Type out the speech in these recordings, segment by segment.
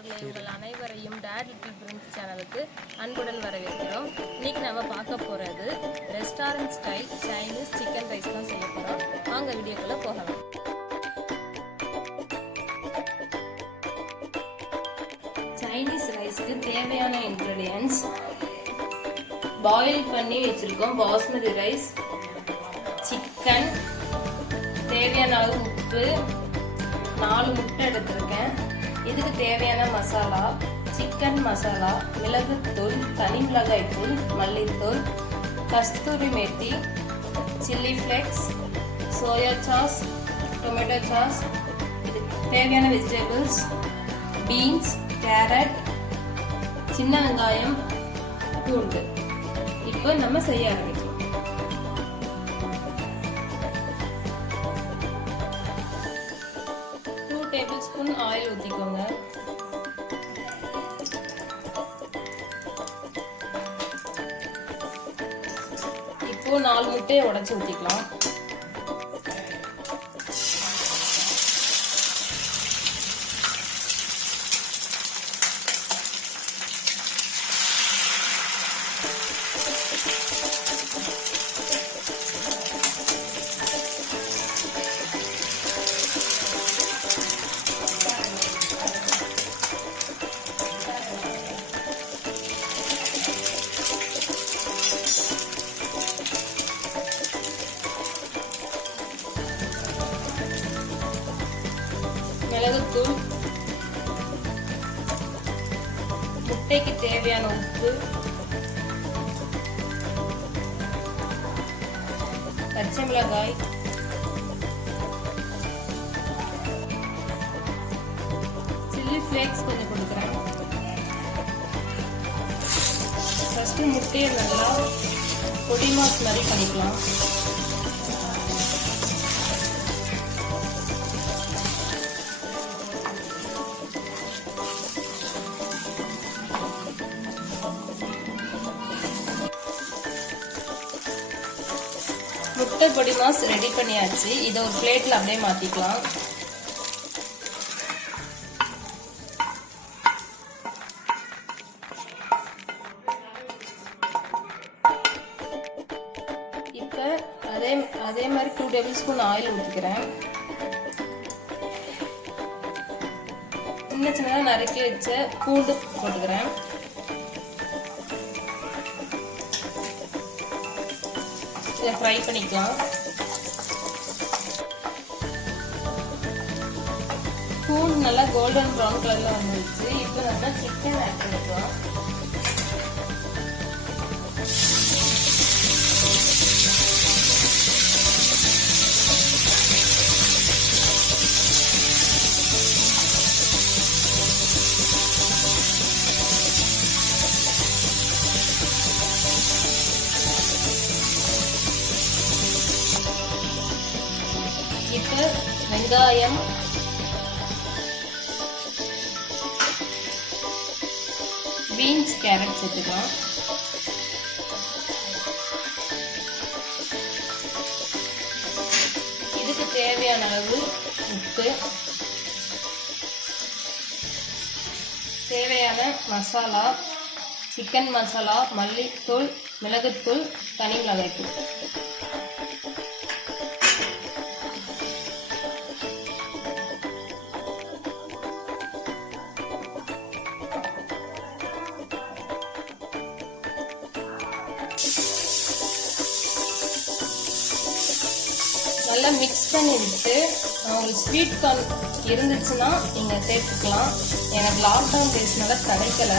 நண்பர்களே, உங்கள் அனைவரையும் டாட் லிட்டில் பிரின்ஸ் சேனலுக்கு அன்புடன் வரவேற்கிறோம். இன்னைக்கு நம்ம பார்க்க போகிறது restaurant style Chinese chicken rice தான் செய்ய போகிறோம். வாங்க வீடியோக்குள்ளே போகலாம். சைனீஸ் ரைஸ்க்கு தேவையான இன்க்ரீடியன்ட்ஸ்: பாயில் பண்ணி வச்சுருக்கோம் பாஸ்மதி ரைஸ், சிக்கன், தேவையான அளவு உப்பு, 4 முட்டை எடுத்திருக்கேன். இதுக்கு தேவையான மசாலா: சிக்கன் மசாலா, மிளகுத்தூள், தனி மிளகாய் தூள், மல்லித்தூள், kasuri methi, chilli flakes, soya sauce, tomato sauce. இதுக்கு தேவையான வெஜிடபிள்ஸ்: பீன்ஸ், கேரட், சின்ன வெங்காயம், பூண்டு. இப்போ நம்ம செய்ய ஆரம்பிக்கலாம். 2 டேபிள் ஸ்பூன் ஆயில் ஊற்றிக்கோங்க. இப்போ 4 முட்டையை உடைச்சு ஊற்றிக்கலாம். மிளகுத்தூள், முட்டைக்கு தேவையான உப்பு, பச்சை மிளகாய், சில்லி ஃப்ளேக்ஸ் கொஞ்சம் கொடுக்குறேன். ஃபர்ஸ்ட் முட்டையை நல்லா பொடி மாஸ் மாதிரி பண்ணிக்கலாம். முட்டை பொடி மாஸ் ரெடி பண்ணியாச்சு. இதை ஒரு பிளேட்ல அப்படியே மாத்திக்கலாம். இப்ப அதே மாதிரி 2 டேபிள் ஸ்பூன் ஆயில் ஊற்றிக்கிறேன். சின்ன சின்னதாக நறுக்கி வச்ச பூண்டு போட்டுக்கிறேன். இதை ஃப்ரை பண்ணிக்கலாம். பூண்டு நல்லா கோல்டன் ப்ரௌன் கலர்ல வந்துருச்சு. இப்போ நம்ம சிக்கன் ஆட் பண்ணிக்கலாம். இப்போ வெங்காயம், பீன்ஸ், கேரட் சேர்த்துக்கலாம். இதுக்கு தேவையான அளவு உப்பு, தேவையான மசாலா: சிக்கன் மசாலா, மல்லித்தூள், மிளகுத்தூள், தனி மிளகாய் தூள். நல்லா மிக்ஸ் பண்ணி விட்டு, உங்களுக்கு ஸ்வீட் கார்ன் இருந்துச்சுன்னா நீங்கள் சேர்த்துக்கலாம். எனக்கு லாக்டவுன் டேஸ்னால கிடைக்கல,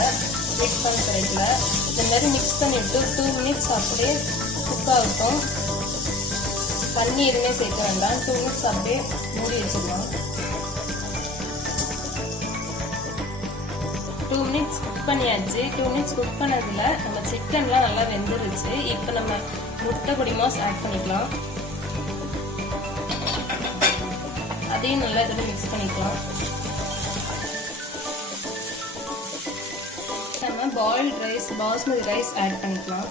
ஸ்வீட் கார்ன் கிடைக்கல. இந்த மாதிரி மிக்ஸ் பண்ணி விட்டு 2 மினிட்ஸ் அப்படியே குக் ஆகட்டும். தண்ணி எதுவுமே சேர்க்க வேண்டாம். 2 மினிட்ஸ் அப்படியே மூடி வச்சிடலாம். 2 மினிட்ஸ் குக் பண்ணியாச்சு. 2 மினிட்ஸ் குக் பண்ணதில் நம்ம சிக்கன்லாம் நல்லா வெந்துருச்சு. இப்போ நம்ம முட்டை பொடி மாஸ் ஆட் பண்ணிக்கலாம். அதையும் நல்லா இதோட மிக்ஸ் பண்ணிக்கலாம். நம்ம boiled rice, basmati rice add பண்ணிக்கலாம்.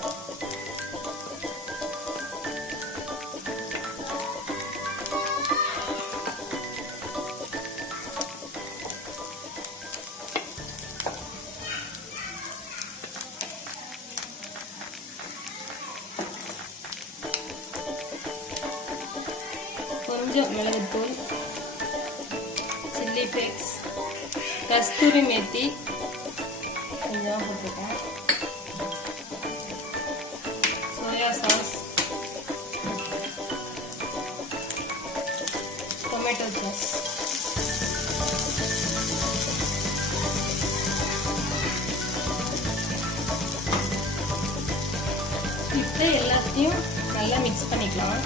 flakes, கஸ்தூரி மேத்தி கொஞ்சம் போட்டுருக்கேன், சோயா சாஸ், டொமேட்டோ சாஸ். இப்போ எல்லாத்தையும் நல்லா மிக்ஸ் பண்ணிக்கலாம்.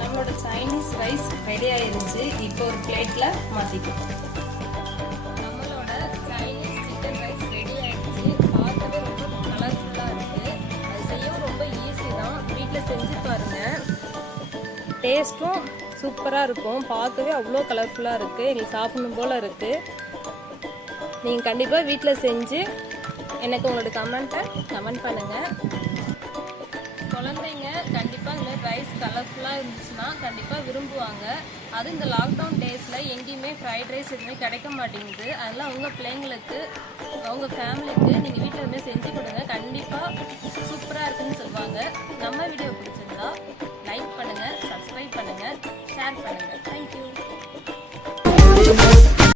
நம்மளோட சைனீஸ் ரைஸ் ரெடி ஆயிருச்சு. இப்போ ஒரு பிளேட்ல மாத்திக்கலாம். நம்மளோட சைனீஸ் சிக்கன் ரைஸ் ரெடி ஆயிடுச்சு. பார்க்கவே ரொம்ப கலர்ஃபுல்லா இருக்கு. அது செய்யவும் ரொம்ப ஈஸி தான். வீட்டில் செஞ்சு பாருங்க. டேஸ்ட்டும் சூப்பராக இருக்கும். பார்க்கவே அவ்வளோ கலர்ஃபுல்லாக இருக்குது. எங்களுக்கு சாப்பிடணும் போல் இருக்குது. நீங்கள் கண்டிப்பாக வீட்டில் செஞ்சு எனக்கு உங்களோட கமெண்ட் பண்ணுங்கள். குழந்தைங்க கண்டிப்பாக இந்த மாதிரி ரைஸ் கலர்ஃபுல்லாக இருந்துச்சுன்னா கண்டிப்பாக விரும்புவாங்க. அதுவும் இந்த லாக்டவுன் டேஸில் எங்கேயுமே ஃப்ரைட் ரைஸ் எதுவுமே கிடைக்க மாட்டேங்குது. அதெல்லாம் உங்கள் பிள்ளைங்களுக்கு, அவங்க ஃபேமிலிக்கு நீங்கள் வீட்டில் எதுவுமே செஞ்சு கொடுங்க.